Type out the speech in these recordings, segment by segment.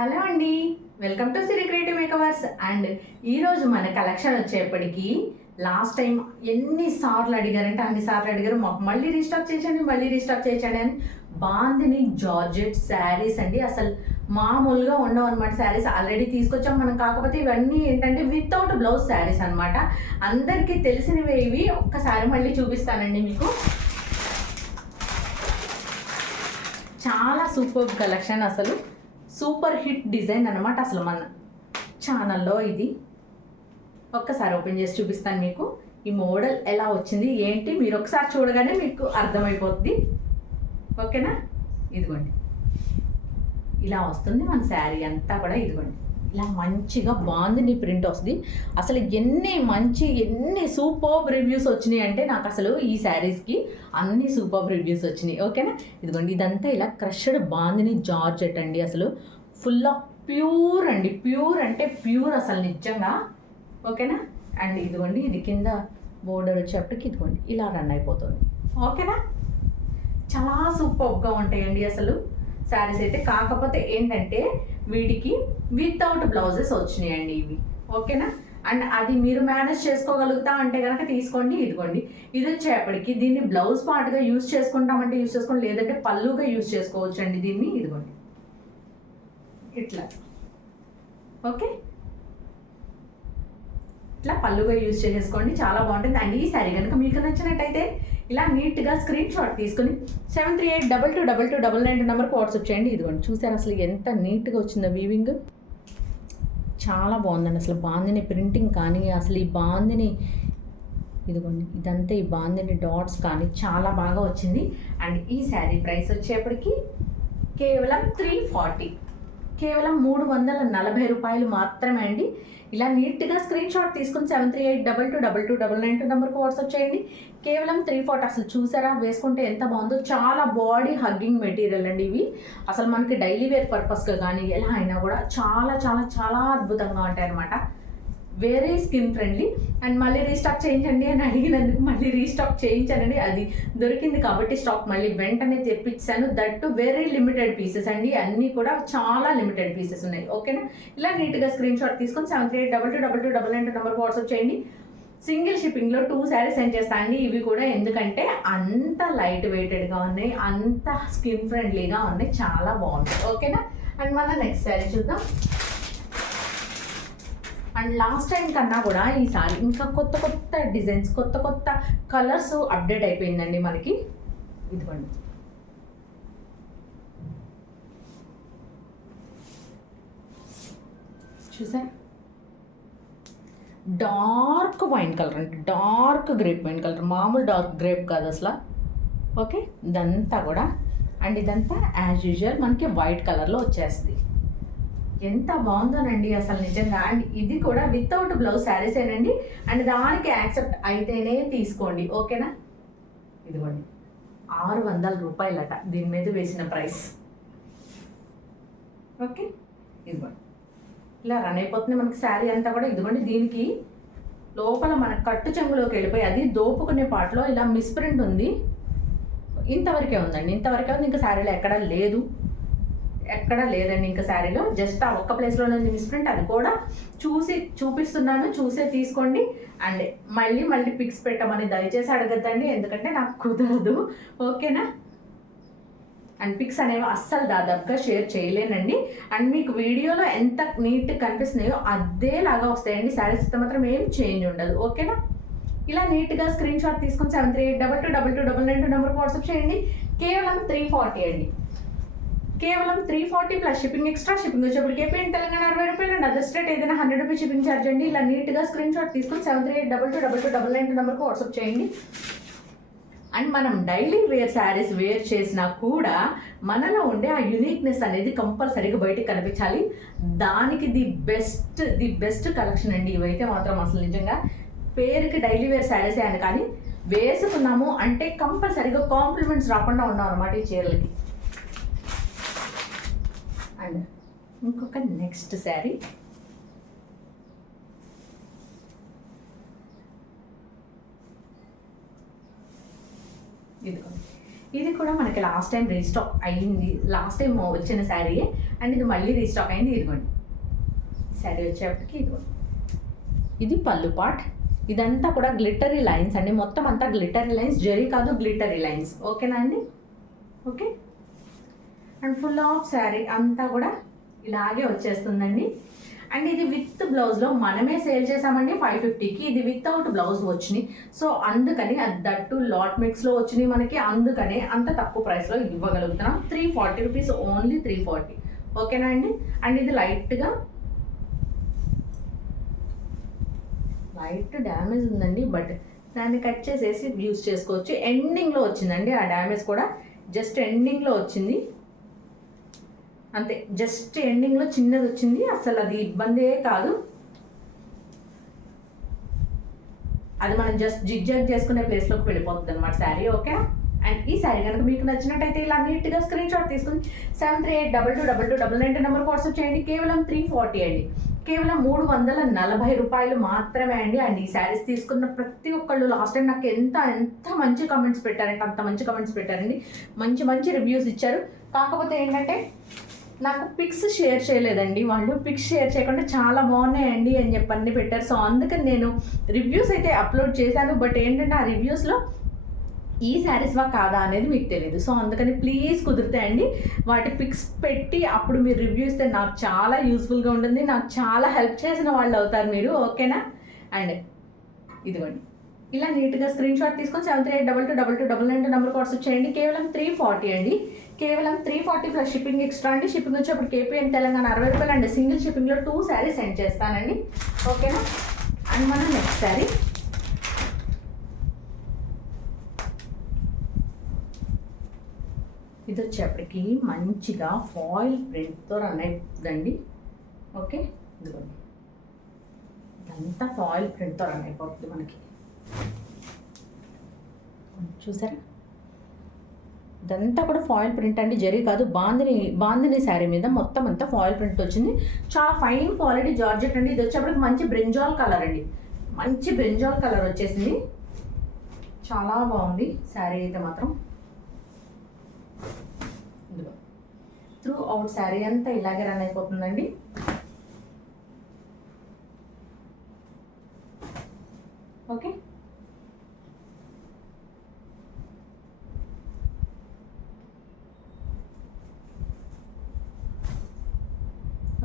Hello అండి, welcome to Siri creative makeovers. And ఈరోజు మన కలెక్షన్ వచ్చేప్పటికి లాస్ట్ టైం ఎన్నిసార్లు అడిగారంటే అన్నిసార్లు అడిగారు, మాకు మళ్ళీ రీస్టాక్ చేయండి అని. బాందిని జార్జెట్ శారీస్ అండి, అసలు మామూలుగా ఉండవు అనమాట. శారీస్ ఆల్రెడీ తీసుకొచ్చాం మనం, కాకపోతే ఇవన్నీ ఏంటంటే వితౌట్ బ్లౌజ్ శారీస్ అనమాట. అందరికీ తెలిసినవి ఇవి. ఒక్కసారి మళ్ళీ చూపిస్తానండి మీకు. చాలా సూపర్ కలెక్షన్, అసలు సూపర్ హిట్ డిజైన్ అనమాట. అసలు మన ఛానల్లో ఇది ఒక్కసారి ఓపెన్ చేసి చూపిస్తాను మీకు. ఈ మోడల్ ఎలా వచ్చింది ఏంటి మీరు ఒకసారి చూడగానే మీకు అర్థమైపోద్ది. ఓకేనా? ఇదిగోండి, ఇలా వస్తుంది మన శారీ అంతా కూడా. ఇదిగోండి, ఇలా మంచిగా బాగుంది ప్రింట్ వస్తుంది. అసలు ఎన్ని సూపర్ రివ్యూస్ వచ్చినాయి అంటే నాకు అసలు ఈ శారీస్కి అన్ని సూపర్ రివ్యూస్ వచ్చినాయి. ఓకేనా? ఇదిగోండి, ఇదంతా ఇలా క్రష్డ్ బాందిని జార్జెట్ అండి. అసలు ఫుల్ ఆఫ్ ప్యూర్ అండి, ప్యూర్ అంటే ప్యూర్ అసలు నిజంగా. ఓకేనా? అండ్ ఇదిగోండి, ఇది కింద బోర్డర్ వచ్చేప్పటికి ఇదిగోండి ఇలా రన్ అయిపోతుంది. ఓకేనా? చాలా సూపర్గా ఉంటాయండి అసలు శారీస్ అయితే. కాకపోతే ఏంటంటే వీటికి వితౌట్ బ్లౌజెస్ వచ్చినాయండి ఇవి. ఓకేనా? అండ్ అది మీరు మేనేజ్ చేసుకోగలుగుతా అంటే కనుక తీసుకోండి. ఇదిగోండి, ఇది వచ్చేప్పటికి దీన్ని బ్లౌజ్ పార్ట్గా యూజ్ చేసుకుంటామంటే యూజ్ చేసుకోండి, లేదంటే పళ్ళుగా యూజ్ చేసుకోవచ్చు అండి దీన్ని. ఇదిగోండి ఇట్లా. ఓకే, ఇట్లా పళ్ళుగా యూజ్ చేసేసుకోండి, చాలా బాగుంటుంది. అండ్ ఈ శారీ కనుక మీకు నచ్చినట్టయితే ఇలా నీట్గా స్క్రీన్ షాట్ తీసుకుని 7382222299 నెంబర్కి వాట్సాప్ చేయండి. ఇదిగోండి, చూసారు అసలు ఎంత నీట్గా వచ్చిందో వీవింగ్. చాలా బాగుందండి అసలు. బాందిని ప్రింటింగ్ కానీ, అసలు ఈ బాందిని ఇదిగోండి ఇదంతా ఈ బాందిని డాట్స్ కానీ చాలా బాగా వచ్చింది. అండ్ ఈ శారీ ప్రైస్ వచ్చేప్పటికి కేవలం 340, కేవలం 340 రూపాయలు మాత్రమే అండి. ఇలా నీట్గా స్క్రీన్ షాట్ తీసుకుని 7382222299 నెంబర్కి వాట్సాప్ చేయండి. కేవలం 340. అసలు చూసారా వేసుకుంటే ఎంత బాగుందో. చాలా బాడీ హగ్గింగ్ మెటీరియల్ అండి ఇవి. అసలు మనకి డైలీ వేర్ పర్పస్గా కానీ ఎలా అయినా కూడా చాలా చాలా చాలా అద్భుతంగా ఉంటాయి అనమాట. Very skin friendly. అండ్ మళ్ళీ రీస్టాక్ చేయించండి అని అడిగినందుకు మళ్ళీ రీస్టాక్ చేయించానండి. అది దొరికింది కాబట్టి స్టాక్ మళ్ళీ వెంటనే తెప్పించాను. దట్టు వెరీ లిమిటెడ్ పీసెస్ అండి, అన్నీ కూడా చాలా లిమిటెడ్ పీసెస్ ఉన్నాయి. ఓకేనా? ఇలా నీట్గా స్క్రీన్ షాట్ తీసుకొని 7382222299 నెంబర్కి వాట్సాప్ చేయండి. సింగిల్ షిప్పింగ్లో 2 శారీస్ సెండ్ చేస్తాను అండి. ఇవి కూడా ఎందుకంటే అంత లైట్ వెయిటెడ్గా ఉన్నాయి, అంత స్కిన్ ఫ్రెండ్లీగా ఉన్నాయి, చాలా బాగుంటాయి. ఓకేనా? అండ్ మన నెక్స్ట్ శారీ చూద్దాం. అండ్ లాస్ట్ టైం కన్నా కూడా ఈసారి ఇంకా కొత్త కొత్త డిజైన్స్, కొత్త కొత్త కలర్స్ అప్డేట్ అయిపోయిందండి మనకి. ఇదిగోండి, చూసా, డార్క్ వైన్ కలర్ అంటే డార్క్ గ్రేప్ వైన్ కలర్, మామూలు డార్క్ గ్రేప్ కాదు అసలు. ఓకే, ఇదంతా కూడా. అండ్ ఇదంతా యాజ్ యూజువల్ మనకి వైట్ కలర్లో వచ్చేస్తుంది. ఎంత బాగుందోనండి అసలు నిజంగా. అండ్ ఇది కూడా వితౌట్ బ్లౌజ్ శారీసేనండి. అండ్ దానికి యాక్సెప్ట్ అయితేనే తీసుకోండి. ఓకేనా? ఇదిగోండి, 600 రూపాయలట దీని మీద వేసిన ప్రైస్. ఓకే, ఇదిగోండి ఇలా రన్ అయిపోతుంది మనకి శారీ అంతా కూడా. ఇదిగోండి, దీనికి లోపల మన కట్టు చెంగులోకి వెళ్ళిపోయి అది దోపుకునే పార్ట్లో ఇలా మిస్ప్రింట్ ఉంది. ఇంతవరకే ఉందండి, ఇంతవరకే ఉంది. ఇంకా శారీలో ఎక్కడా లేదండి ఇంకా శారీలో. జస్ట్ ఆ ఒక్క ప్లేస్లోనే ఉంది మిస్ప్రింట్. అది కూడా చూపిస్తున్నాను, చూసే తీసుకోండి. అండ్ మళ్ళీ పిక్స్ పెట్టమని దయచేసి అడగద్దండి, ఎందుకంటే నాకు కుదరదు. ఓకేనా? అండ్ పిక్స్ అనేవి అస్సలు దాదాపుగా షేర్ చేయలేనండి. అండ్ మీకు వీడియోలో ఎంత నీట్గా కనిపిస్తున్నాయో అదేలాగా వస్తాయండి శారీస్. మాత్రం ఏం చేంజ్ ఉండదు. ఓకేనా? ఇలా నీట్గా స్క్రీన్ షాట్ తీసుకుని 7382222299 నెంబర్కి వాట్సాప్ చేయండి. కేవలం 340 అండి, కేవలం 340 ప్లస్ షిప్పింగ్. ఎక్స్ట్రా షిప్పింగ్ వచ్చేప్పటికి ఏపీ తెలంగాణ 60 రూపాయలు అండ్ అదర్ స్టేట్ ఏదైనా 100 రూపీస్ షిప్పింగ్ ఛార్జ్ అండి. ఇలా నీట్గా స్క్రీన్ షాట్ తీసుకుని 7382222299 నెంబర్కి వాట్సాప్ చేయండి. అండ్ మనం డైలీ వేర్ శారీస్ వేర్ చేసినా కూడా మనలో ఉండే ఆ యూనిక్నెస్ అనేది కంపల్సరీగా బయటకు కనిపించాలి. దానికి ది బెస్ట్ కలెక్షన్ అండి ఇవైతే మాత్రం. అసలు నిజంగా పేరుకి డైలీ వేర్ శారీసే అని, కానీ వేసుకున్నాము అంటే కంపల్సరీగా కాంప్లిమెంట్స్ రాకుండా ఉన్నాం అనమాట ఈ చీరలకి. అండ్ ఇంకొక నెక్స్ట్ శారీ, ఇదిగోండి ఇది కూడా మనకి లాస్ట్ టైం రీస్టాక్ అయ్యింది, లాస్ట్ టైం వచ్చిన శారీయే అండ్ ఇది మళ్ళీ రీస్టాక్ అయింది. ఇదిగోండి శారీ వచ్చేప్పటికి ఇదిగోండి, ఇది పళ్ళు పార్ట్. ఇదంతా కూడా గ్లిటరీ లైన్స్ అండి, మొత్తం అంతా గ్లిటరీ లైన్స్, జరీ కాదు గ్లిటరీ లైన్స్. ఓకేనా అండి? Okay. And full of sari అంతా కూడా ఇలాగే వచ్చేస్తుందండి. అండ్ ఇది విత్ బ్లౌజ్లో మనమే సేల్ చేసామండి 550కి, ఇది వితౌట్ బ్లౌజ్ వచ్చినాయి. సో అందుకని దట్టు లాట్ మిక్స్లో వచ్చినాయి మనకి, అందుకనే అంత తక్కువ ప్రైస్లో ఇవ్వగలుగుతున్నాం. 340 రూపీస్, ఓన్లీ 340. ఓకేనా అండి? అండ్ ఇది లైట్ డ్యామేజ్ ఉందండి, బట్ దాన్ని కట్ చేసేసి యూజ్ చేసుకోవచ్చు. ఎండింగ్లో వచ్చిందండి ఆ డ్యామేజ్ కూడా, జస్ట్ ఎండింగ్లో వచ్చింది అంతే, జస్ట్ ఎండింగ్లో చిన్నది వచ్చింది, అసలు అది ఇబ్బందే కాదు. అది మనం జస్ట్ జిగ్జాగ్ చేసుకునే ప్లేస్లోకి వెళ్ళిపోతుంది అనమాట శారీ. ఓకే. అండ్ ఈ శారీ కనుక మీకు నచ్చినట్టయితే ఇలా నీట్గా స్క్రీన్ షాట్ తీసుకుని 7382222299 నెంబర్కి వాట్సాప్ చేయండి. కేవలం 340 అండి, కేవలం 340 రూపాయలు మాత్రమే అండి. అండ్ ఈ శారీస్ తీసుకున్న ప్రతి ఒక్కళ్ళు లాస్ట్ టైం నాకు ఎంత మంచి కమెంట్స్ పెట్టారంటే అంత మంచి కమెంట్స్ పెట్టారండి, మంచి రివ్యూస్ ఇచ్చారు. కాకపోతే ఏంటంటే నాకు పిక్స్ షేర్ చేయలేదండి వాళ్ళు, పిక్స్ షేర్ చేయకుండా చాలా బాగున్నాయండి అని చెప్పి పెట్టారు. సో అందుకని నేను రివ్యూస్ అయితే అప్లోడ్ చేశాను, బట్ ఏంటంటే ఆ రివ్యూస్లో ఈ శారీస్వా కాదా అనేది మీకు తెలియదు. సో అందుకని ప్లీజ్ కుదిరితే అండి వాటి పిక్స్ పెట్టి అప్పుడు మీరు రివ్యూ ఇస్తే నాకు చాలా యూస్ఫుల్గా ఉంటుంది, నాకు చాలా హెల్ప్ చేసిన వాళ్ళు అవుతారు మీరు. ఓకేనా? అండ్ ఇదిగోండి ఇలా నీట్గా స్క్రీన్ షాట్ తీసుకొని 73822299 నెంబర్కి వాట్సాప్ చేయండి. కేవలం 340 అండి, కేవలం 340 ప్లస్ షిప్పింగ్ ఎక్స్ట్రా అండి. షిప్పింగ్ వచ్చేప్పుడు కేపీ అండ్ తెలంగాణ 60 రూపాయలు అండి. సింగిల్ షిప్పింగ్లో 2 శారీస్ సెండ్ చేస్తానండి. ఓకేనా? అండ్ మన నెక్స్ట్ శారీ ఇది వచ్చేప్పటికి మంచిగా ఫాయిల్ ప్రింట్తో రన్ అయిపోతుందండి. ఓకే, ఇదిగోండి ఇదంతా ఫాయిల్ ప్రింట్తో రన్ అయిపోతుంది మనకి, చూసారా? ఇదంతా కూడా ఫాయిల్ ప్రింట్ అండి, జరీ కాదు. బాందిని శారీ మీద మొత్తం అంతా ఫాయిల్ ప్రింట్ వచ్చింది. చాలా ఫైన్ క్వాలిటీ జార్జెట్ అండి. ఇది వచ్చేప్పటికి మంచి బ్రింజాల్ కలర్ అండి, మంచి బ్రింజాల్ కలర్ వచ్చేసింది, చాలా బాగుంది శారీ అయితే మాత్రం. త్రూ అవుట్ శారీ అంతా ఇలాగే రన్ అయిపోతుందండి. ఓకే,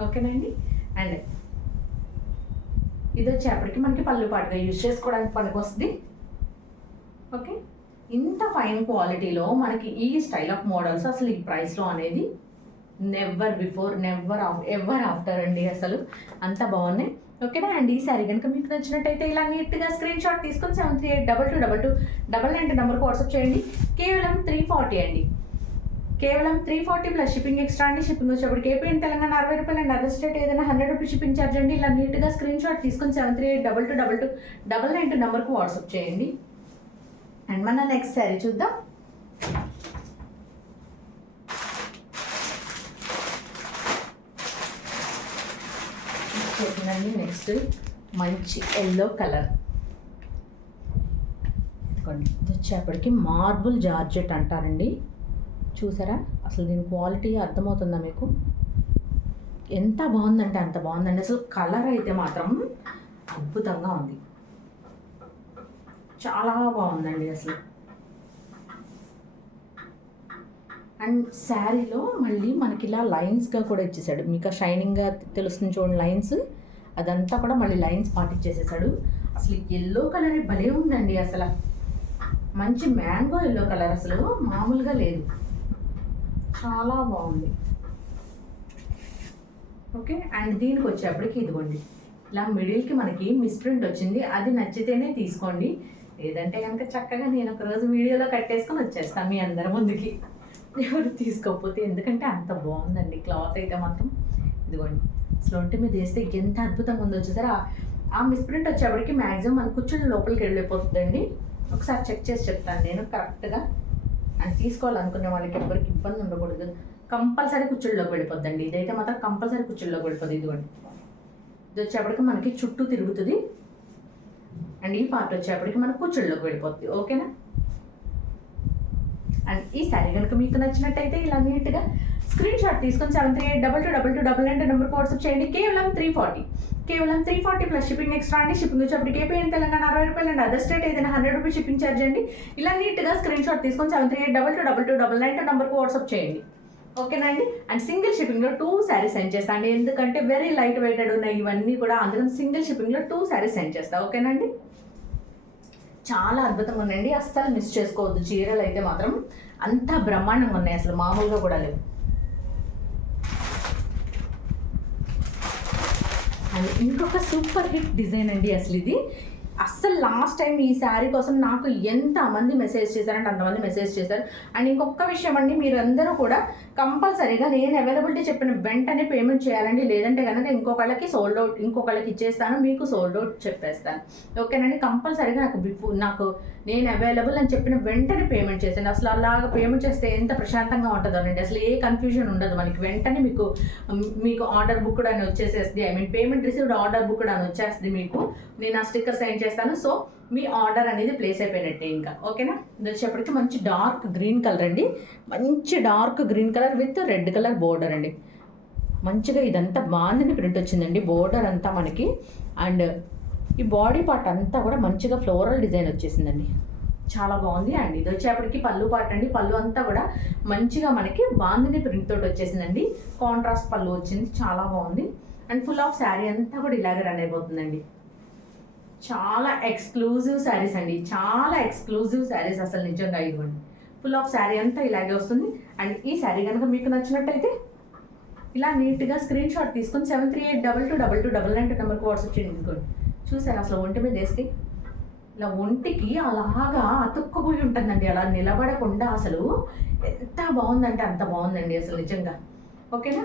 ఓకేనండి. అండ్ ఇది వచ్చేప్పటికి మనకి పళ్ళు పాటుగా యూజ్ చేసుకోవడానికి పనికి వస్తుంది. ఓకే, ఇంత ఫైన్ క్వాలిటీలో మనకి ఈ స్టైల్ ఆఫ్ మోడల్స్ అసలు ఈ ప్రైస్లో అనేది నెవర్ బిఫోర్ ఎవర్ ఆఫ్టర్ అండి, అసలు అంత బాగున్నాయి. ఓకేనా? అండ్ ఈ శారీ కనుక మీకు నచ్చినట్టయితే ఇలా నీట్గా స్క్రీన్ షాట్ తీసుకొని 73822299 నెంబర్కి వాట్సాప్ చేయండి. కేవలం 340 అండి, కేవలం 340 ప్లస్ షిప్పింగ్ ఎక్స్ట్రా అండి. షిప్పింగ్ వచ్చేప్పటికి ఏపీ అండ్ తెలంగాణ 60 రూపాయలు అండి. అదర్ స్టేట్ ఏదైనా 100 రూపీస్ షిప్పింగ్ ఛార్జ్ అండి. ఇలా నీట్గా స్క్రీన్ షాట్ తీసుకొని 73822299 నెంబర్కి వాట్సాప్ చేయండి. అండ్ మన నెక్స్ట్ శారీ చూద్దాం. చేసిందండి నెక్స్ట్ మంచి ఎల్లో కలర్, ఇది వచ్చేప్పటికి మార్బుల్ జార్జెట్ అంటారండి. చూసారా అసలు దీని క్వాలిటీ అర్థమవుతుందా మీకు? ఎంత బాగుందంటే అంత బాగుందండి. అసలు కలర్ అయితే మాత్రం అద్భుతంగా ఉంది, చాలా బాగుందండి అసలు. అండ్ శారీలో మళ్ళీ మనకి ఇలా లైన్స్గా కూడా ఇచ్చేసాడు, మీకు షైనింగ్గా తెలుస్తుంది చూడండి లైన్స్, అదంతా కూడా మళ్ళీ లైన్స్ పాటించేసేసాడు. అసలు ఎల్లో కలర్ భలే ఉందండి, అసలు మంచి మ్యాంగో ఎల్లో కలర్, అసలు మామూలుగా లేదు, చాలా బాగుంది. ఓకే, అండ్ దీనికి వచ్చేప్పటికి ఇదిగోండి ఇలా మిడిల్కి మనకి మిస్ప్రింట్ వచ్చింది, అది నచ్చితేనే తీసుకోండి, లేదంటే కనుక చక్కగా నేను ఒకరోజు వీడియోలో కట్టేసుకొని వచ్చేస్తాను మీ అందరి ముందుకి, ఎవరు తీసుకోకపోతే. ఎందుకంటే అంత బాగుందండి క్లాత్ అయితే మాత్రం. ఇదిగోండి అసలు ఒంటి మీద వేస్తే ఎంత అద్భుతంగా ఉందో వచ్చేసరి. ఆ మిస్ప్రింట్ వచ్చేప్పటికి మ్యాక్సిమం మన కూర్చుని లోపలికి వెళ్ళిపోతుందండి. ఒకసారి చెక్ చేసి చెప్తాను నేను కరెక్ట్గా, అండ్ తీసుకోవాలనుకునే వాళ్ళకి ఎవరికి ఇబ్బంది ఉండకూడదు, కంపల్సరీ కుచ్చుళ్ళలోకి వెళ్ళిపోద్దండి. ఇదైతే మాత్రం కంపల్సరీ కుచ్చుళ్ళలోకి వెళ్ళిపోతుంది. ఇదిగోండి ఇది వచ్చేప్పటికి మనకి చుట్టూ తిరుగుతుంది, అండ్ ఈ పార్ట్ వచ్చేప్పటికి మనకు కుచ్చుళ్ళలోకి వెళ్ళిపోతుంది. ఓకేనా? అండ్ ఈ శారీ కనుక మీకు నచ్చినట్టయితే ఇలా నీట్గా స్క్రీన్ షాట్ తీసుకొని 73822222 నెంబర్ వాట్సాప్ చేయండి. కేవలం 340 ప్లస్ షిప్పింగ్ ఎక్స్ట్రా అండి. షిప్పింగ్ వచ్చేప్పటికి ఏపీ అండ్ తెలంగాణ 60 రూపాయలు అండి. అదర్ స్టేట్ ఏదైనా 100 రూపీస్ షిప్పింగ్ ఛార్జ్ అండి. ఇలా నీట్గా స్క్రీన్ షాట్ తీసుకొని 73822222 నెంబర్కి వాట్సాప్ చేయండి. ఓకేనా అండి. అండ్ సింగిల్ షిప్పింగ్లో 2 శారీస్ సెండ్ చేస్తాను అండి. ఎందుకంటే వెరీ లైట్ వెయిటెడ్ ఉన్నాయి ఇవన్నీ కూడా, అందుకని సింగిల్ షిప్పింగ్లో 2 శారీస్ సెండ్ చేస్తాను. ఓకేనండి. చాలా అద్భుతంగా ఉన్నాయండి, అస్సలు మిస్ చేసుకోవద్దు. చీరలు అయితే మాత్రం అంత బ్రహ్మాండంగా ఉన్నాయి, అసలు మామూలుగా కూడా లేవు. అండ్ ఇంకొక సూపర్ హిట్ డిజైన్ అండి అసలు ఇది. అస్సలు లాస్ట్ టైం ఈ శారీ కోసం నాకు ఎంతమంది మెసేజ్ చేశారంటే అంతమంది మెసేజ్ చేశారు. అండ్ ఇంకొక విషయం అండి, మీరు అందరూ కూడా కంపల్సరీగా నేను అవైలబిలిటీ చెప్పిన వెంటనే పేమెంట్ చేయాలండి. లేదంటే కనుక ఇంకొకళ్ళకి సోల్డ్ అవుట్, ఇంకొకళ్ళకి ఇచ్చేస్తాను, మీకు సోల్డ్ అవుట్ చెప్పేస్తాను. ఓకేనండి. కంపల్సరీగా నాకు నేను అవైలబుల్ అని చెప్పిన వెంటనే పేమెంట్ చేశాను. అసలు అలాగా పేమెంట్ చేస్తే ఎంత ప్రశాంతంగా ఉంటుందో అండి. అసలు ఏ కన్ఫ్యూజన్ ఉండదు మనకి. వెంటనే మీకు ఆర్డర్ బుక్డ్ అని వచ్చేసేస్తుంది. I mean payment received order booked అని వచ్చేస్తుంది మీకు. నేను ఆ స్టిక్కర్ సెండ్ చేస్తాను. సో మీ ఆర్డర్ అనేది ప్లేస్ అయిపోయినట్టే ఇంకా. ఓకేనా. ఇది వచ్చేప్పటికి మంచి డార్క్ గ్రీన్ కలర్ అండి. మంచి dark green colour with red colour border అండి. మంచిగా ఇదంతా బాగుందని ప్రింట్ వచ్చిందండి. బోర్డర్ అంతా మనకి అండ్ ఈ బాడీ పార్ట్ అంతా కూడా మంచిగా ఫ్లోరల్ డిజైన్ వచ్చేసిందండి. చాలా బాగుంది. అండ్ ఇది వచ్చేప్పటికి పళ్ళు పార్ట్ అండి. పళ్ళు అంతా కూడా మంచిగా మనకి బాందిని ప్రింట్ తోటి వచ్చేసిందండి. కాంట్రాస్ట్ పళ్ళు వచ్చింది, చాలా బాగుంది. అండ్ ఫుల్ ఆఫ్ శారీ అంతా కూడా ఇలాగే రన్ అయిపోతుందండి. చాలా ఎక్స్క్లూజివ్ శారీస్ అండి, చాలా ఎక్స్క్లూజివ్ శారీస్ అసలు నిజంగా. ఇవ్వండి ఫుల్ ఆఫ్ శారీ అంతా ఇలాగే వస్తుంది. అండ్ ఈ శారీ కనుక మీకు నచ్చినట్టయితే ఇలా నీట్గా స్క్రీన్ షాట్ తీసుకొని 73822299 నెంబర్కి వాట్సాప్ చేయండి. ఇదిగోండి చూసారు అసలు ఒంటి మీద వేస్తే ఇలా ఒంటికి అలాగా అతుక్కుపోయి ఉంటుందండి, అలా నిలబడకుండా. అసలు ఎంత బాగుందంటే అంత బాగుందండి అసలు నిజంగా. ఓకేనా.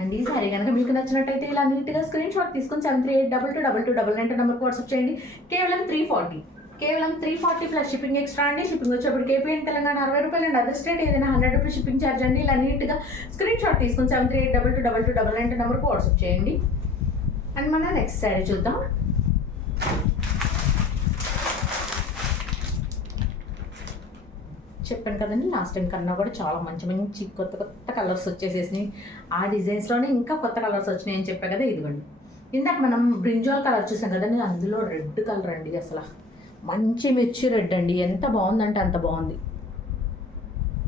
అండ్ ఈ సారీ కనుక మీకు నచ్చినట్టయితే ఇలా నీట్గా స్క్రీన్ షాట్ తీసుకొని 73822299 నెంబర్కి వాట్సాప్ చేయండి. కేవలం 340 ప్లస్ షిప్పింగ్ ఎక్స్ట్రా అండి. షిప్పింగ్ వచ్చేప్పటికి ఏపీ అండ్ తెలంగాణ 60 రూపాయలు అండి. అదర్ స్టేట్ ఏదైనా 100 రూపీస్ షిప్పింగ్ ఛార్జ్ అండి. ఇలా నీట్గా స్క్రీన్ షాట్ తీసుకొని 73822299 నెంబర్కి వాట్సాప్ చేయండి. అండ్ మన నెక్స్ట్ శారీ చూద్దాం. చెప్పాను కదండి లాస్ట్ టైం కన్నా కూడా చాలా మంచి మంచి కొత్త కొత్త కలర్స్ వచ్చేసేసినాయి. ఆ డిజైన్స్లోనే ఇంకా కొత్త కలర్స్ వచ్చినాయి అని చెప్పా కదా. ఇదిగోండి ఇందాక మనం బ్రింజాల్ కలర్ చూసాం కదండి, అందులో రెడ్ కలర్ అండి. అసలు మంచి మిర్చి రెడ్ అండి. ఎంత బాగుందంటే అంత బాగుంది.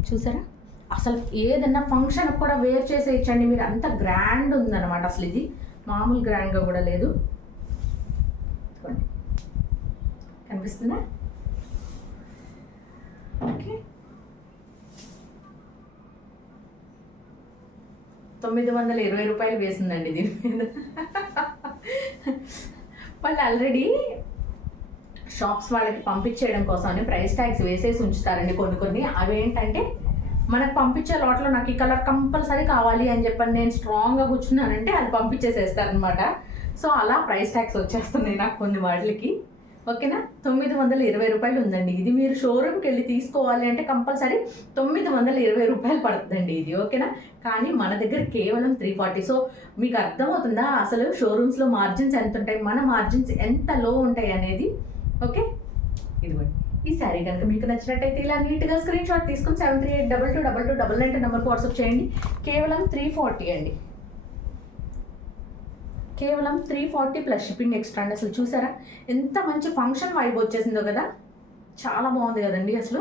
చూసారా అసలు ఏదన్నా ఫంక్షన్ కూడా వేర్ చేసేయచ్చండి మీరు, అంత గ్రాండ్ ఉందన్నమాట. అసలు ఇది మామూలు గ్రాండ్గా కూడా లేదు. కనిపిస్తుందా? ఓకే. 920 రూపాయలు వేసిందండి దీని మీద. వాళ్ళు ఆల్రెడీ షాప్స్ వాళ్ళకి పంపించేయడం కోసం ప్రైస్ ట్యాగ్స్ వేసేసి ఉంచుతారండి కొన్ని. అవి ఏంటంటే మనకు పంపించే లాట్లో నాకు ఈ కలర్ కంపల్సరీ కావాలి అని చెప్పని నేను స్ట్రాంగ్గా కూర్చున్నానంటే అది పంపించేసేస్తారనమాట. సో అలా ప్రైస్ ట్యాగ్స్ వచ్చేస్తున్నాయి నాకు కొన్ని వాటికి. ఓకేనా. 920 రూపాయలు ఉందండి ఇది. మీరు షోరూమ్కి వెళ్ళి తీసుకోవాలి అంటే కంపల్సరీ 920 రూపాయలు పడుతుందండి ఇది. ఓకేనా. కానీ మన దగ్గర కేవలం 340. సో మీకు అర్థమవుతుందా అసలు షోరూమ్స్లో మార్జిన్స్ ఎంత ఉంటాయి, మన మార్జిన్స్ ఎంత లో ఉంటాయి అనేది. ఓకే. ఇదిగోండి ఈ శారీ కనుక మీకు నచ్చినట్టయితే ఇలా నీట్గా స్క్రీన్ షాట్ తీసుకుని 73822299 నెంబర్కి వాట్సాప్ చేయండి. కేవలం 340 అండి. కేవలం 340 ప్లస్ షిప్పింగ్ ఎక్స్ట్రా అండి. అసలు చూసారా ఎంత మంచి ఫంక్షన్ వైబ్ వచ్చేసిందో కదా. చాలా బాగుంది కదండి. అసలు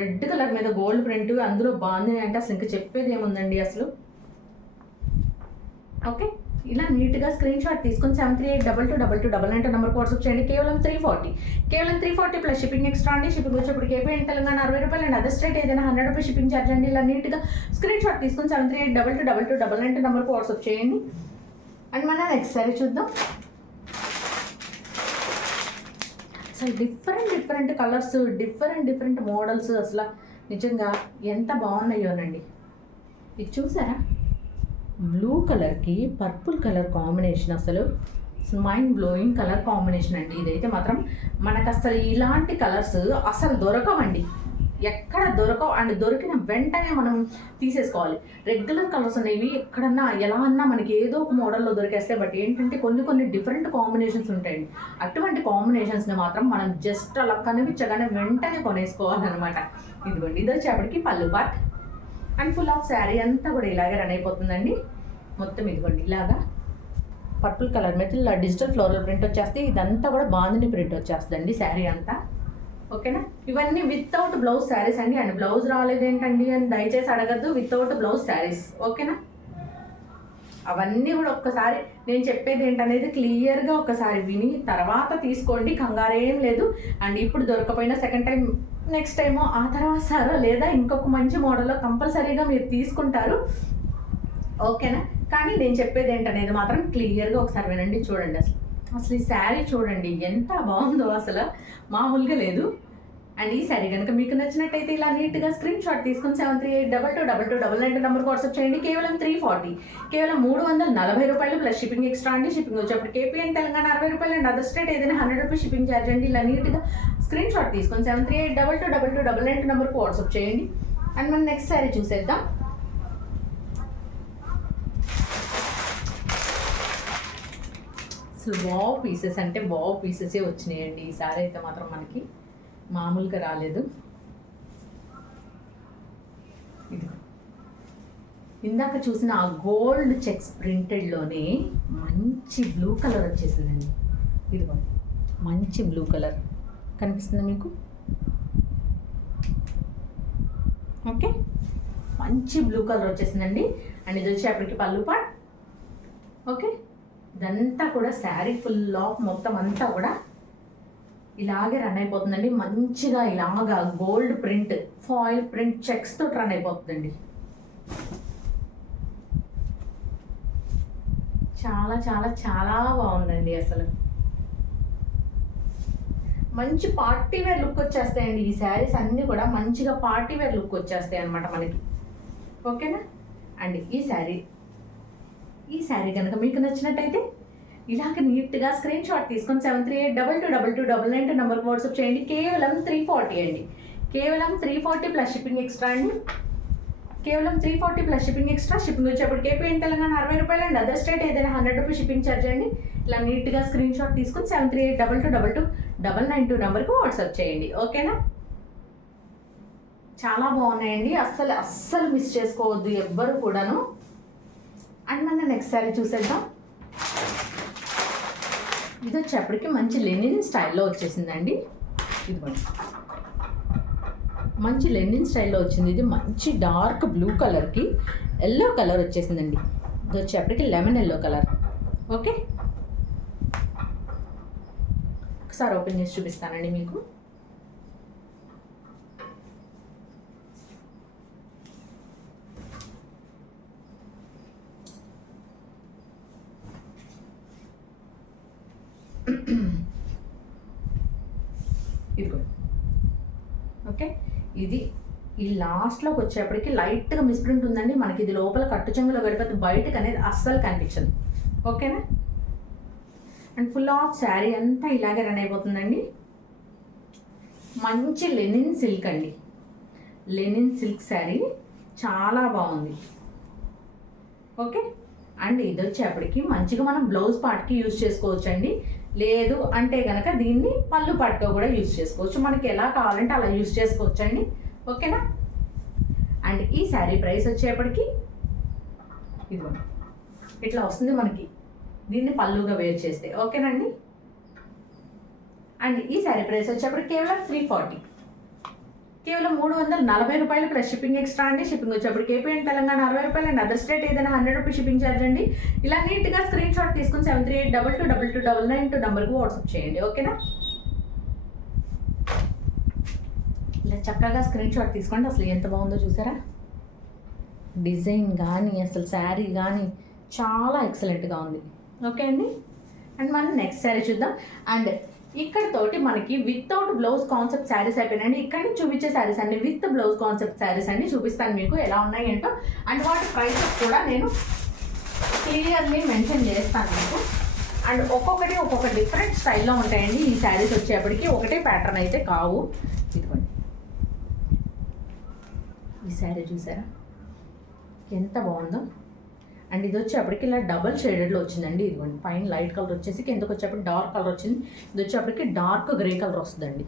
రెడ్ కలర్ మీద గోల్డ్ ప్రింట్ అందులో బాగుంది అంటే అసలు ఇంకా చెప్పేది ఏముందండి అసలు. ఓకే. ఇలా నీట్గా స్క్రీన్ షాట్ తీసుకొని 73822299 నెంబర్కి వాట్సాప్ చేయండి. కేవలం 340 ప్లస్ షిప్పింగ్ ఎక్స్ట్రా అండి. షిప్పింగ్ వచ్చేప్పటికి ఏపీ అండ్ తెలంగాణ 60 రూపాయలు అండి. అదర్ స్టేట్ ఏదైనా 100 రూపీస్ షిప్పింగ్ ఛార్జ్ అండి. ఇలా నీట్గా స్క్రీన్ షాట్ తీసుకొని 73822299 నెంబర్కి వాట్సాప్ చేయండి. అండ్ మన నెక్స్ట్ సారీ చూద్దాం. అసలు డిఫరెంట్ కలర్స్, డిఫరెంట్ మోడల్స్ అసలు నిజంగా ఎంత బాగున్నాయోనండి. ఇది చూసారా బ్లూ కలర్కి పర్పుల్ కలర్ కాంబినేషన్, అసలు మైండ్ బ్లోయింగ్ కలర్ కాంబినేషన్ అండి. ఇదైతే మాత్రం మనకు అసలు ఇలాంటి కలర్స్ అసలు దొరకవండి. ఎక్కడ దొరకవు, అండ్ దొరికిన వెంటనే మనం తీసేసుకోవాలి. రెగ్యులర్ కలర్స్ అనేవి ఎక్కడన్నా ఎలా అన్నా మనకి ఏదో ఒక మోడల్లో దొరికేస్తాయి. బట్ ఏంటంటే కొన్ని డిఫరెంట్ కాంబినేషన్స్ ఉంటాయండి. అటువంటి కాంబినేషన్స్ని మాత్రం మనం జస్ట్ అలా కనిపించగానే వెంటనే కొనేసుకోవాలన్నమాట. ఇదిగోండి, ఇది వచ్చేప్పటికి పళ్ళు part and full of sari అంతా కూడా ఇలాగే రన్ అయిపోతుందండి. మొత్తం ఇదిగోండి ఇలాగా పర్పుల్ కలర్ మీద ఇలా డిజిటల్ ఫ్లోరల్ ప్రింట్ వచ్చేస్తే ఇదంతా కూడా బాందిని ప్రింట్ వచ్చేస్తుందండి శారీ అంతా. ఓకేనా, ఇవన్నీ వితౌట్ బ్లౌజ్ శారీస్ అండి. అండ్ బ్లౌజ్ రాలేదేంటండి అని దయచేసి అడగద్దు, వితౌట్ బ్లౌజ్ శారీస్. ఓకేనా, అవన్నీ కూడా ఒక్కసారి నేను చెప్పేది ఏంటనేది క్లియర్గా ఒకసారి విని తర్వాత తీసుకోండి, కంగారేం లేదు. అండ్ ఇప్పుడు దొరకపోయినా సెకండ్ టైం నెక్స్ట్ టైమో ఆ తర్వాత సారో లేదా ఇంకొక మంచి మోడల్లో కంపల్సరీగా మీరు తీసుకుంటారు. ఓకేనా, కానీ నేను చెప్పేది ఏంటనేది మాత్రం క్లియర్గా ఒకసారి వినండి. చూడండి, అసలు ఈ శారీ చూడండి ఎంత బాగుందో, అసలు మామూలుగా లేదు. అండ్ ఈ శారీ కనుక మీకు నచ్చినట్టయితే ఇలా నీట్గా స్క్రీన్ షాట్ తీసుకుని 7382222299 నెంబర్కి వాట్సాప్ చేయండి. కేవలం 340, కేవలం 340 రూపాయలు ప్లస్ షిప్పింగ్ ఎక్స్ట్రా అండి. షిప్పింగ్ వచ్చేప్పుడు కేపీ అండ్ తెలంగాణ 60 రూపాయలు అండ్ అదర్ స్టేట్ ఏదైనా 100 రూపీస్ షిప్పింగ్ ఛార్జ్ అండి. ఇలా నీట్గా స్క్రీన్ షాట్ తీసుకొని 7382222299 నెంబర్కి వాట్సాప్ చేయండి. అండ్ మనం నెక్స్ట్ శారీ చూసేద్దాం. అసలు వావ్ పీసెస్ అంటే వావ్ పీసెసే వచ్చినాయండి. ఈ సారీ అయితే మాత్రం మనకి మామూలుగా రాలేదు. ఇది ఇందాక చూసిన ఆ గోల్డ్ చెక్స్ ప్రింటెడ్లోనే మంచి బ్లూ కలర్ వచ్చేసిందండి. ఇదిగో మంచి బ్లూ కలర్ కనిపిస్తుంది మీకు. ఓకే, మంచి బ్లూ కలర్ వచ్చేసిందండి. అండ్ ఇది వచ్చేప్పటికి పళ్ళు పార్ట్. ఓకే, ఇదంతా కూడా శారీ ఫుల్ ఆఫ్ మొత్తం అంతా కూడా ఇలాగే రన్ అయిపోతుందండి. మంచిగా ఇలాగా gold print foil print checks తోటి రన్ అయిపోతుందండి. చాలా చాలా చాలా బాగుందండి. అసలు మంచి పార్టీ వేర్ లుక్ వచ్చేస్తాయండి ఈ శారీస్ అన్నీ కూడా. మంచిగా పార్టీ వేర్ లుక్ వచ్చేస్తాయి అన్నమాట మనకి. ఓకేనా, అండ్ ఈ శారీ కనుక మీకు నచ్చినట్టయితే ఇలాగ నీట్గా స్క్రీన్ షాట్ తీసుకొని 7382222299 నెంబర్కి వాట్సాప్ చేయండి. కేవలం 340 అండి. కేవలం 340 ప్లస్ షిప్పింగ్ ఎక్స్ట్రా అండి. కేవలం 340 ప్లస్ షిప్పింగ్ ఎక్స్ట్రా. షిప్పింగ్ వచ్చేప్పుడు కేపీ అండ్ తెలంగాణ 60 రూపాయలు అండ్ అదర్ స్టేట్ ఏదైనా 100 రూపీస్ షిప్పింగ్ ఛార్జ్ అండి. ఇలా నీట్గా స్క్రీన్ షాట్ తీసుకొని 7382222299 నెంబర్కి వాట్సాప్ చేయండి. ఓకేనా, చాలా బాగున్నాయండి. అస్సలు మిస్ చేసుకోవద్దు ఎవ్వరు కూడాను. అండ్ మన నెక్స్ట్ శారీ చూసేద్దాం. ఇది వచ్చేప్పటికి మంచి లెనిన్ స్టైల్లో వచ్చేసిందండి. ఇదిగోండి, మంచి లెనిన్ స్టైల్లో వచ్చింది. ఇది మంచి డార్క్ బ్లూ కలర్కి ఎల్లో కలర్ వచ్చేసిందండి. ఇది వచ్చేప్పటికి లెమన్ ఎల్లో కలర్. ఓకే, ఒకసారి ఓపెన్ చేసి చూపిస్తానండి మీకు. ఇదిగో ఓకే, ఇది ఈ లాస్ట్లోకి వచ్చేప్పటికి లైట్గా మిస్ప్రింట్ ఉందండి మనకి. ఇది లోపల కట్టు చెంగులో గడిపోతే బయటకు అనేది అస్సలు కనిపించదు. ఓకేనా, అండ్ ఫుల్ ఆఫ్ శారీ అంతా ఇలాగే రన్ అయిపోతుందండి. మంచి లెనిన్ సిల్క్ అండి. లెనిన్ సిల్క్ శారీ చాలా బాగుంది. ఓకే, అండ్ ఇది వచ్చేప్పటికి మంచిగా మనం బ్లౌజ్ పార్ట్కి యూజ్ చేసుకోవచ్చు అండి. లేదు అంటే కనుక దీన్ని పళ్ళు పార్ట్గా కూడా యూజ్ చేసుకోవచ్చు. మనకి ఎలా కావాలంటే అలా యూజ్ చేసుకోవచ్చు అండి. ఓకేనా, అండ్ ఈ శారీ ప్రైస్ వచ్చేప్పటికి ఇదిగో ఇట్లా వస్తుంది మనకి, దీన్ని పళ్ళుగా వేర్ చేస్తే. ఓకేనండి, అండ్ ఈ శారీ ప్రైస్ వచ్చేప్పటికి కేవలం 340, కేవలం 340 రూపాయలు ప్లస్ షిప్పింగ్ ఎక్స్ట్రా అండి. షిప్పింగ్ వచ్చేప్పుడు కేపీ అండ్ తెలంగాణ 60 రూపాయలు అండ్ అదర్ స్టేట్ ఏదైనా 100 రూపీస్ షిప్పింగ్ ఛార్జ్ అండి. ఇలా నీట్గా స్క్రీన్ షాట్ తీసుకుని 7382222299 నెంబర్కి వాట్సాప్ చేయండి. ఓకేనా, ఇలా చక్కగా స్క్రీన్ షాట్ తీసుకోండి. అసలు ఎంత బాగుందో చూసారా, డిజైన్ కానీ అసలు శారీ కానీ చాలా ఎక్సలెంట్గా ఉంది. ఓకే అండి, అండ్ మనం నెక్స్ట్ శారీ చూద్దాం. అండ్ ఇక్కడ తోటి మనకి వితౌట్ బ్లౌజ్ కాన్సెప్ట్ శారీస్ అయిపోయినాయండి. ఇక్కడ నుంచి చూపించే శారీస్ అండి విత్ బ్లౌజ్ కాన్సెప్ట్ శారీస్ అండి. చూపిస్తాను మీకు ఎలా ఉన్నాయి ఏంటో, అండ్ వాటి ప్రైసెస్ కూడా నేను క్లియర్లీ మెన్షన్ చేస్తాను మీకు. అండ్ ఒక్కొక్కటి ఒక్కొక్క డిఫరెంట్ స్టైల్లో ఉంటాయండి ఈ శారీస్ వచ్చేప్పటికి. ఒకటే ప్యాటర్న్ అయితే కావు. ఇదిగోండి ఈ శారీ చూసారా ఎంత బాగుందో. అండ్ ఇది వచ్చేప్పటికి ఇలా డబల్ షేడెడ్లో వచ్చిందండి. ఇదిగోండి పైన లైట్ కలర్ వచ్చేసి కిందకి వచ్చేప్పటికి డార్క్ కలర్ వచ్చింది. ఇది వచ్చేప్పటికి డార్క్ గ్రే కలర్ వస్తుందండి.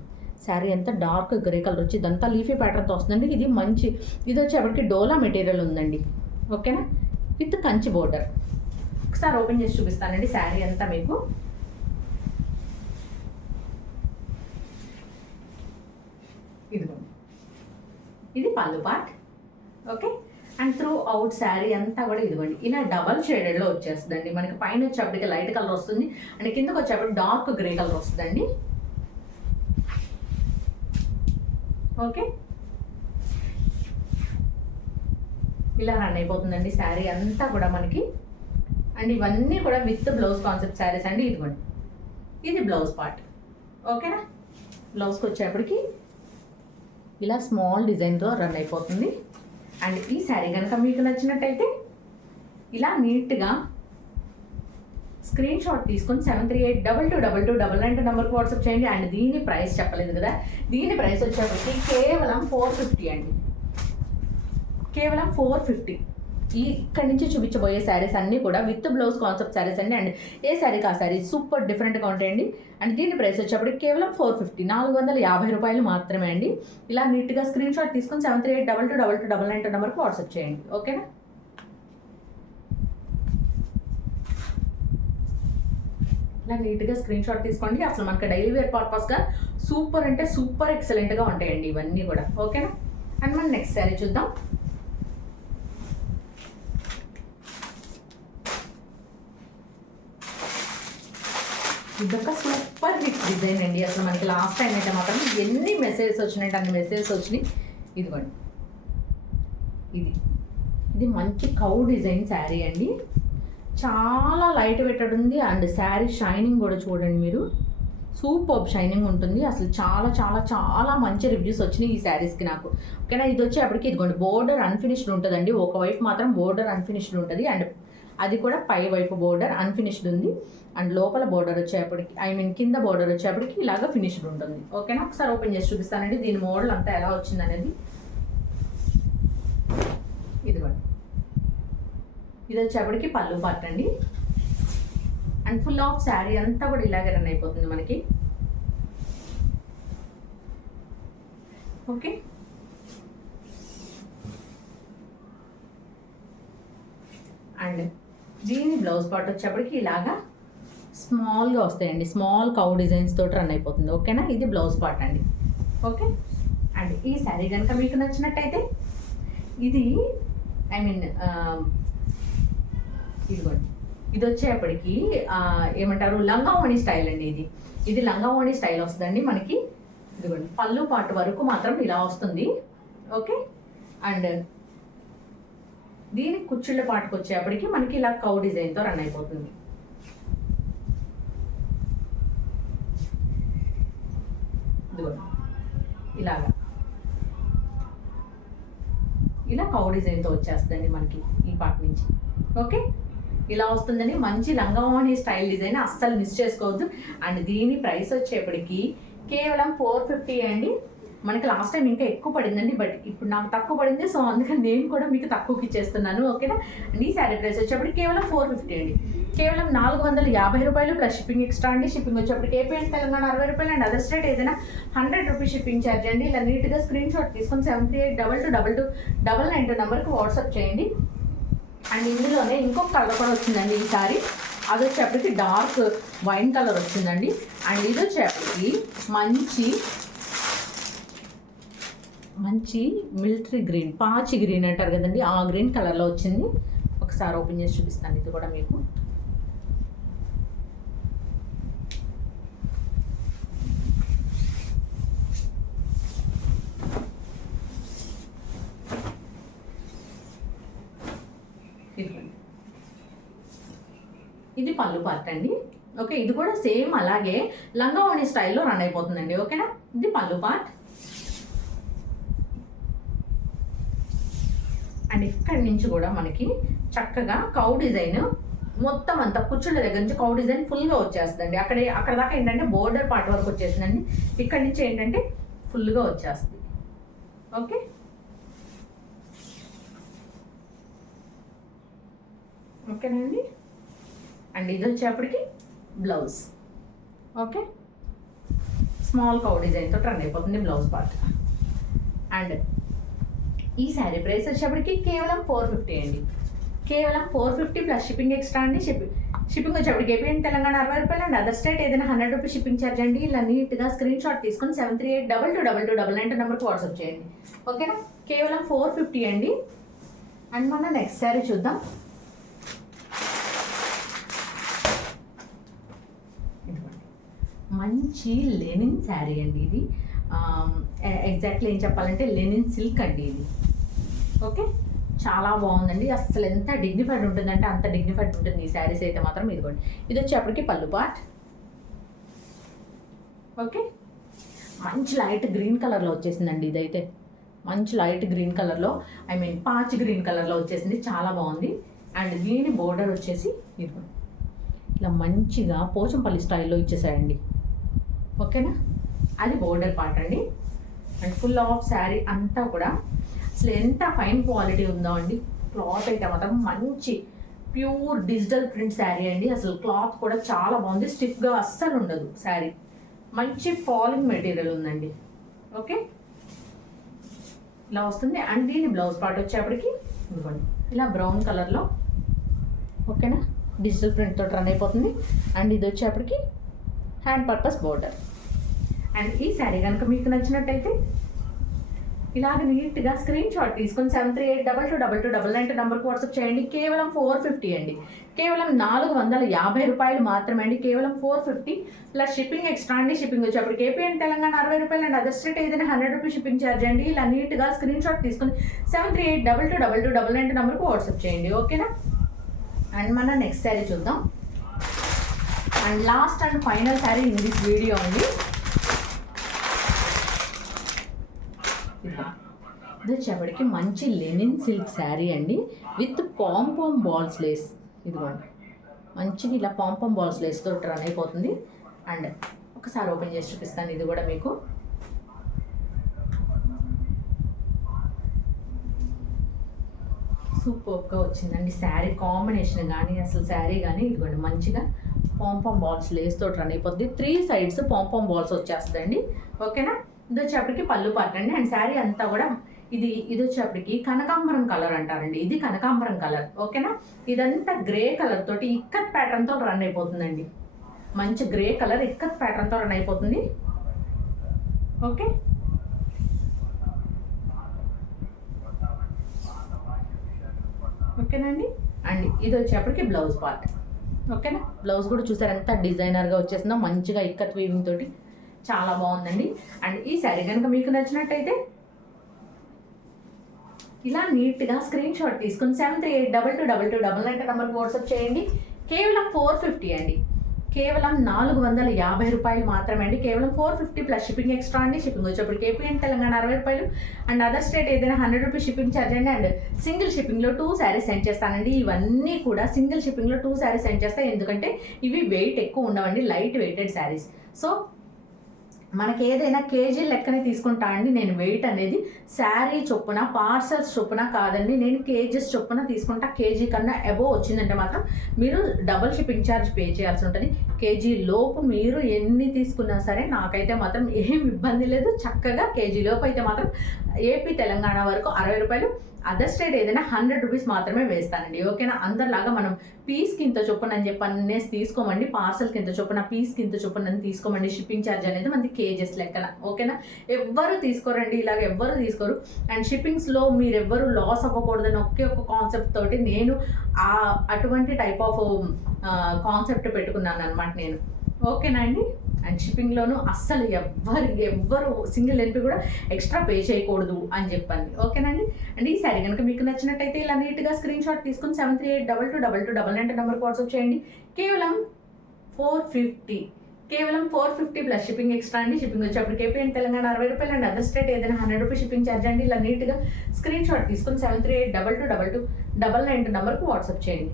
శారీ అంతా డార్క్ గ్రే కలర్ వచ్చి ఇదంతా లీఫీ ప్యాటర్న్తో వస్తుందండి. ఇది మంచి ఇది వచ్చేప్పటికి డోలా మెటీరియల్ ఉందండి. ఓకేనా, విత్ కంచి బోర్డర్. ఒకసారి ఓపెన్ చేసి చూపిస్తానండి శారీ అంతా మీకు. ఇదిగోండి ఇది పళ్ళు part. Okay, and through out sari అంతా కూడా ఇదిగోండి ఇలా డబల్ షేడెడ్లో వచ్చేస్తుందండి. మనకి పైన వచ్చేప్పటికి లైట్ కలర్ వస్తుంది అండ్ కిందకి వచ్చేప్పటికి డార్క్ గ్రే కలర్ వస్తుందండి. ఓకే, ఇలా రన్ అయిపోతుందండి శారీ అంతా కూడా మనకి. అండ్ ఇవన్నీ కూడా విత్ బ్లౌజ్ కాన్సెప్ట్ శారీస్ అండి. ఇదిగోండి ఇది బ్లౌజ్ పార్ట్. ఓకేనా, బ్లౌజ్కి వచ్చేప్పటికి ఇలా స్మాల్ డిజైన్తో రన్ అయిపోతుంది. అండ్ ఈ శారీ కనుక మీకు నచ్చినట్టయితే ఇలా నీట్గా స్క్రీన్ షాట్ తీసుకొని 7382222299 నెంబర్కి వాట్సాప్ చేయండి. అండ్ దీని ప్రైస్ చెప్పలేదు కదా, దీని ప్రైస్ వచ్చేప్పటికి కేవలం 450 అండి. కేవలం 450. ఇక్కడి నుంచి చూపించబోయే శారీస్ అన్నీ కూడా విత్ బ్లౌజ్ కాన్సెప్ట్ శారీస్ అండి. అండ్ ఏ శారీకి ఆ శారీ సూపర్ డిఫరెంట్గా ఉంటాయండి. అండ్ దీని ప్రైస్ వచ్చేప్పటికి కేవలం 450, 450 రూపాయలు మాత్రమే అండి. ఇలా నీట్గా స్క్రీన్ షాట్ తీసుకొని 7382222299 నెంబర్కి వాట్సాప్ చేయండి. ఓకేనా, ఇలా నీట్గా స్క్రీన్ షాట్ తీసుకోండి. అసలు మనకి డైలీ వేర్ పర్పస్గా సూపర్ అంటే సూపర్ ఎక్సలెంట్గా ఉంటాయండి ఇవన్నీ కూడా. ఓకేనా, అండ్ మనం నెక్స్ట్ శారీ చూద్దాం. ఇదొక సూపర్ హిట్ డిజైన్ అండి. అసలు మనకి లాస్ట్ టైం అయితే మాత్రం ఎన్ని మెసేజెస్ వచ్చినాయంటే అన్ని మెసేజెస్ వచ్చినాయి. ఇదిగోండి ఇది మంచి కౌ డిజైన్ శారీ అండి. చాలా లైట్ వెయిటెడ్ ఉంది. అండ్ శారీ షైనింగ్ కూడా చూడండి మీరు, సూపర్ షైనింగ్ ఉంటుంది. అసలు చాలా చాలా చాలా మంచి రివ్యూస్ వచ్చినాయి ఈ శారీస్కి నాకు. ఓకేనా, ఇది వచ్చేప్పటికి ఇదిగోండి బోర్డర్ అన్ఫినిష్డ్ ఉంటుందండి. ఒకవైపు మాత్రం బోర్డర్ అన్ఫినిష్డ్ ఉంటుంది అండ్ అది కూడా పై వైపు బోర్డర్ అన్ఫినిష్డ్ ఉంది. అండ్ లోపల బోర్డర్ వచ్చేప్పటికి కింద బోర్డర్ వచ్చేప్పటికి ఇలాగ ఫినిష్డ్ ఉంటుంది. ఓకేనా, ఒకసారి ఓపెన్ చేసి చూపిస్తానండి దీని మోడల్ అంతా ఎలా వచ్చింది అనేది. ఇదిగోండి ఇది వచ్చేప్పటికి పళ్ళు పార్ట్ అండి. అండ్ ఫుల్ ఆఫ్ శారీ అంతా కూడా ఇలాగే రన్ అయిపోతుంది మనకి. ఓకే, అండ్ దీని బ్లౌజ్ పార్ట్ వచ్చేప్పటికి ఇలాగా స్మాల్గా వస్తాయండి. స్మాల్ కౌ డిజైన్స్ తోటి రన్ అయిపోతుంది. ఓకేనా, ఇది బ్లౌజ్ పార్ట్ అండి. ఓకే, అండ్ ఈ శారీ కనుక మీకు నచ్చినట్టయితే ఇది ఇదిగోండి ఇది వచ్చేప్పటికి ఏమంటారు లంగా ఓణి స్టైల్ అండి. ఇది లంగా ఓణి స్టైల్ వస్తుందండి మనకి. ఇదిగోండి పళ్ళు పార్ట్ వరకు మాత్రం ఇలా వస్తుంది. ఓకే, అండ్ దీని కుచ్చుళ్ళ పాటుకు వచ్చేప్పటికి మనకి ఇలా కౌ డిజైన్తో రన్ అయిపోతుంది. ఇలాగా ఇలా కౌ డిజైన్తో వచ్చేస్తుందండి మనకి ఈ పార్ట్ నుంచి. ఓకే, ఇలా వస్తుందని మంచి లంగావోణి స్టైల్ డిజైన్ అస్సలు మిస్ చేసుకోవద్దు. అండ్ దీని ప్రైస్ వచ్చేప్పటికి కేవలం 450 అండి. మనకి లాస్ట్ టైం ఇంకా ఎక్కువ పడిందండి, బట్ ఇప్పుడు నాకు తక్కువ పడింది, సో అందుకని నేను కూడా మీకు తక్కువకి ఇచ్చేస్తున్నాను. ఓకేనా, అండ్ ఈ శారీ ప్రైస్ వచ్చేప్పటికి కేవలం 450 అండి. కేవలం 450 రూపాయలు ప్లస్ షిప్పింగ్ ఎక్స్ట్రా అండి. షిప్పింగ్ వచ్చేప్పటికి ఏపీ అండ్ తెలంగాణ 60 రూపాయలు అండ్ అదర్ స్టేట్ ఏదైనా 100 రూపీస్ షిప్పింగ్ ఛార్జ్ అండి. ఇలా నీట్గా స్క్రీన్ షాట్ తీసుకొని 7382222299 నెంబర్కి వాట్సాప్ చేయండి. అండ్ ఇందులోనే ఇంకొక కలర్ కూడా వచ్చిందండి ఈ సారీ. అది వచ్చేప్పటికి డార్క్ వైన్ కలర్ వచ్చిందండి. అండ్ ఇది వచ్చేప్పటికి మంచి మిలిటరీ గ్రీన్, పాచి గ్రీన్ అంటారు కదండి, ఆ గ్రీన్ కలర్లో వచ్చింది. ఒకసారి ఓపెన్ చేసి చూపిస్తాను ఇది కూడా మీకు. ఇది పళ్ళు పార్ట్ అండి. ఓకే, ఇది కూడా సేమ్ అలాగే లంగావోణి స్టైల్లో రన్ అయిపోతుందండి. ఓకేనా, ఇది పళ్ళు పార్ట్. అండ్ ఇక్కడి నుంచి కూడా మనకి చక్కగా కౌ డిజైన్ మొత్తం అంతా కుచ్చుళ్ళ దగ్గర నుంచి కౌ డిజైన్ ఫుల్గా వచ్చేస్తుందండి. అక్కడ దాకా ఏంటంటే బోర్డర్ పార్ట్ వరకు వచ్చేసిందండి. ఇక్కడి నుంచి ఏంటంటే ఫుల్గా వచ్చేస్తుంది. ఓకే, ఓకేనండి. అండ్ ఇది వచ్చేప్పటికి బ్లౌజ్. ఓకే, స్మాల్ కౌ డిజైన్తో రన్ అయిపోతుంది బ్లౌజ్ పార్ట్. అండ్ ఈ శారీ ప్రైస్ వచ్చేప్పటికి కేవలం 450 అండి. కేవలం 450 ప్లస్ షిప్పింగ్ ఎక్స్ట్రా అండి. షిప్పింగ్ వచ్చేప్పటికి ఏపీ అండ్ తెలంగాణ 60 రూపాయలు అండ్ అదర్ స్టేట్ ఏదైనా 100 రూపీస్ షిప్పింగ్ ఛార్జ్ అండి. ఇలా నీట్గా స్క్రీన్ షాట్ తీసుకొని 73822299 నెంబర్కి వాట్సాప్ చేయండి. ఓకేనా, కేవలం 450 అండి. అండ్ మన నెక్స్ట్ శారీ చూద్దాం. మంచి లెనిన్ శారీ అండి ఇది. ఎగ్జాక్ట్లీ ఏం చెప్పాలంటే లెనిన్ సిల్క్ అండి ఇది. ఓకే, చాలా బాగుందండి. అసలు ఎంత డిగ్నిఫైడ్ ఉంటుందంటే అంత డిగ్నిఫైడ్ ఉంటుంది ఈ శారీస్ అయితే మాత్రం. ఇదిగోండి, ఇది వచ్చేప్పటికి పళ్ళు పార్ట్. ఓకే, మంచి లైట్ గ్రీన్ కలర్లో వచ్చేసిందండి ఇదైతే. మంచి లైట్ గ్రీన్ కలర్లో, ఐ మీన్ పాచ్ గ్రీన్ కలర్లో వచ్చేసింది, చాలా బాగుంది. అండ్ దీని బోర్డర్ వచ్చేసి ఇదిగోండి ఇలా మంచిగా పోచంపల్లి స్టైల్లో ఇచ్చేసాయండి. ఓకేనా, అది బోర్డర్ పార్ట్ అండి. అండ్ ఫుల్ ఆఫ్ శారీ అంతా కూడా అసలు ఎంత ఫైన్ క్వాలిటీ ఉందో అండి. క్లాత్ అయితే మాత్రం మంచి ప్యూర్ డిజిటల్ ప్రింట్ శారీ అండి. అసలు క్లాత్ కూడా చాలా బాగుంది, స్టిఫ్గా అస్సలు ఉండదు శారీ. మంచి ఫాలింగ్ మెటీరియల్ ఉందండి. ఓకే, ఇలా వస్తుంది. అండ్ దీని బ్లౌజ్ పార్ట్ వచ్చేప్పటికి ఇదిగోండి ఇలా బ్రౌన్ కలర్లో. ఓకేనా, డిజిటల్ ప్రింట్తో రన్ అయిపోతుంది. అండ్ ఇది వచ్చేప్పటికి హ్యాండ్ పర్పస్ బోర్డర్. అండ్ ఈ శారీ కనుక మీకు నచ్చినట్టయితే ఇలాగ నీట్గా స్క్రీన్ షాట్ తీసుకొని 73822299 నెంబర్కి వాట్సాప్ చేయండి. కేవలం 450 అండి. కేవలం 450 రూపాయలు మాత్రమే అండి. కేవలం 450 ప్లస్ షిప్పింగ్ ఎక్స్ట్రా అండి. షిప్పింగ్ వచ్చేప్పటికి ఏపీ అండ్ తెలంగాణ 60 రూపాయలు అండ్ అదర్ స్టేట్ ఏదైనా 100 రూపీస్ షిప్పింగ్ ఛార్జ్ అండి. ఇలా నీట్గా స్క్రీన్ షాట్ తీసుకొని 73822299 నెంబర్కి వాట్సాప్ చేయండి. ఓకేనా. అండ్ మన నెక్స్ట్ శారీ చూద్దాం. And last and final sari in this video అండి. ఇది వచ్చేప్పటికి మంచి లెనిన్ సిల్క్ శారీ అండి విత్ పాంపామ్ బాల్స్ లేస్. ఇదిగోండి మంచిగా ఇలా పాంపామ్ బాల్స్ లేస్తో రన్ అయిపోతుంది. అండ్ ఒకసారి ఓపెన్ చేసి చూపిస్తాను ఇది కూడా మీకు. సూపర్గా వచ్చిందండి శారీ కాంబినేషన్ కానీ అసలు శారీ కానీ. ఇదిగోండి మంచిగా పాంపామ్ బాల్స్ లేస్తో రన్ అయిపోతుంది. 3 సైడ్స్ పాంపామ్ బాల్స్ వచ్చేస్తుందండి. ఓకేనా. ఇది వచ్చేప్పటికి పళ్ళు పార్ట్ అండి. అండ్ శారీ అంతా కూడా ఇది వచ్చేప్పటికి కనకాంబరం కలర్ అంటారండి. ఇది కనకాంబరం కలర్. ఓకేనా. ఇదంతా గ్రే కలర్ తోటి ఇక్కత్ ప్యాటర్న్తో రన్ అయిపోతుందండి. మంచి గ్రే కలర్ ఇక్కత్ ప్యాటర్న్తో రన్ అయిపోతుంది. ఓకే, ఓకేనండి. అండ్ ఇది వచ్చేప్పటికి బ్లౌజ్ పార్ట్. ఓకేనా, బ్లౌజ్ కూడా చూసారు ఎంత డిజైనర్గా వచ్చేసిందో, మంచిగా ఇక్కత్ వీవింగ్ తోటి చాలా బాగుందండి. అండ్ ఈ శారీ కనుక మీకు నచ్చినట్టయితే ఇలా నీట్గా స్క్రీన్ షాట్ తీసుకుని 73822299 నెంబర్కి వాట్సాప్ చేయండి. కేవలం 450 అండి. కేవలం 450 రూపాయలు మాత్రమే అండి. కేవలం 450 ప్లస్ షిప్పింగ్ ఎక్స్ట్రా అండి. షిప్పింగ్ వచ్చేప్పటికి ఏపీ అండ్ తెలంగాణ 60 రూపాయలు అండ్ అదర్ స్టేట్ ఏదైనా 100 రూపీస్ షిప్పింగ్ ఛార్జ్ అండి. అండ్ సింగిల్ షిప్పింగ్లో 2 శారీస్ సెండ్ చేస్తానండి. ఇవన్నీ కూడా సింగిల్ షిప్పింగ్లో 2 శారీస్ సెండ్ చేస్తాయి. ఎందుకంటే ఇవి వెయిట్ ఎక్కువ ఉండవండి, లైట్ వెయిటెడ్ శారీస్. సో మనకి ఏదైనా కేజీ లెక్కనే తీసుకుంటా అండి నేను. వెయిట్ అనేది శారీ చొప్పున పార్సల్స్ చొప్పున కాదండి, నేను కేజీస్ చొప్పున తీసుకుంటా. కేజీ కన్నా అబోవ్ వచ్చిందంటే మాత్రం మీరు డబుల్ షిప్పింగ్ ఛార్జ్ పే చేయాల్సి ఉంటుంది. కేజీ లోపు మీరు ఎన్ని తీసుకున్నా సరే నాకైతే మాత్రం ఏం ఇబ్బంది లేదు. చక్కగా కేజీ లోపు అయితే మాత్రం ఏపీ తెలంగాణ వరకు 60 రూపాయలు, అదర్ స్టేట్ ఏదైనా 100 రూపీస్ మాత్రమే వేస్తానండి. ఓకేనా. అందరిలాగా మనం పీస్కి ఇంత చొప్పున అని చెప్పి అనేసి తీసుకోమండి. పార్సల్కి ఇంత చొప్పున, పీస్కి ఇంత చొప్పున అని తీసుకోమండి. షిప్పింగ్ ఛార్జ్ అనేది మనకి కేజెస్ లెక్కన. ఓకేనా. ఎవ్వరు తీసుకోరండి, ఇలాగ ఎవ్వరు తీసుకోరు. అండ్ షిప్పింగ్స్లో మీరు ఎవ్వరు లాస్ అవ్వకూడదని ఒకే ఒక కాన్సెప్ట్ తోటి నేను అటువంటి టైప్ ఆఫ్ కాన్సెప్ట్ పెట్టుకున్నాను అనమాట నేను. ఓకేనా అండి. అండ్ షిప్పింగ్లోనూ అస్సలు ఎవ్వరు సింగిల్ ఎల్పి కూడా ఎక్స్ట్రా పే చేయకూడదు అని చెప్పండి. ఓకేనండి. అండ్ ఈ శారీ కనుక మీకు నచ్చినట్టయితే ఇలా నీట్గా స్క్రీన్ షాట్ తీసుకుని 73822299 నెంబర్కి వాట్సాప్ చేయండి. కేవలం 450. కేవలం 450 ప్లస్ షిప్పింగ్ ఎక్స్ట్రా అండి. షిప్పింగ్ వచ్చేప్పటికి ఏపీ అండ్ తెలంగాణ 60 రూపాయలు అండ్ అదర్ స్టేట్ ఏదైనా 100 రూపీస్ షిప్పింగ్ ఛార్జ్ అండి. ఇలా నీట్గా స్క్రీన్ షాట్ తీసుకుని 73822299 నెంబర్కి వాట్సాప్ చేయండి.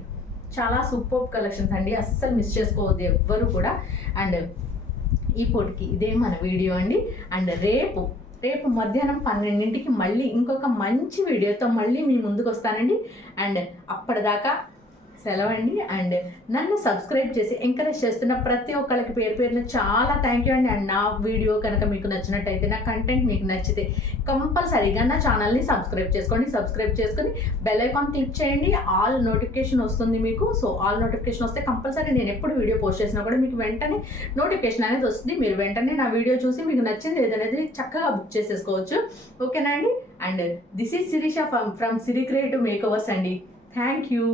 చాలా సూపర్ కలెక్షన్స్ అండి, అస్సలు మిస్ చేసుకోవద్దు ఎవ్వరు కూడా. అండ్ ఈ పూటకి ఇదే మన వీడియో అండి. అండ్ రేపు మధ్యాహ్నం 12ంటికి మళ్ళీ ఇంకొక మంచి వీడియోతో మళ్ళీ మీ ముందుకు వస్తానండి. అండ్ అప్పటిదాకా సెలవండి. అండ్ నన్ను సబ్స్క్రైబ్ చేసి ఎంకరేజ్ చేస్తున్న ప్రతి ఒక్కళ్ళకి పేరు పేరున చాలా థ్యాంక్ యూ అండి. అండ్ నా వీడియో కనుక మీకు నచ్చినట్టయితే, నా కంటెంట్ మీకు నచ్చితే కంపల్సరీగా నా ఛానల్ని సబ్స్క్రైబ్ చేసుకోండి. సబ్స్క్రైబ్ చేసుకొని బెల్ ఐకాన్ క్లిక్ చేయండి. ఆల్ నోటిఫికేషన్ వస్తుంది మీకు. సో ఆల్ నోటిఫికేషన్ వస్తే కంపల్సరీ నేను ఎప్పుడు వీడియో పోస్ట్ చేసినా కూడా మీకు వెంటనే నోటిఫికేషన్ అనేది వస్తుంది. మీరు వెంటనే నా వీడియో చూసి మీకు నచ్చింది ఏదనేది చక్కగా బుక్ చేసేసుకోవచ్చు. ఓకేనా అండి. And this is Sirisha from Siri creative makeovers అండి. Thank you.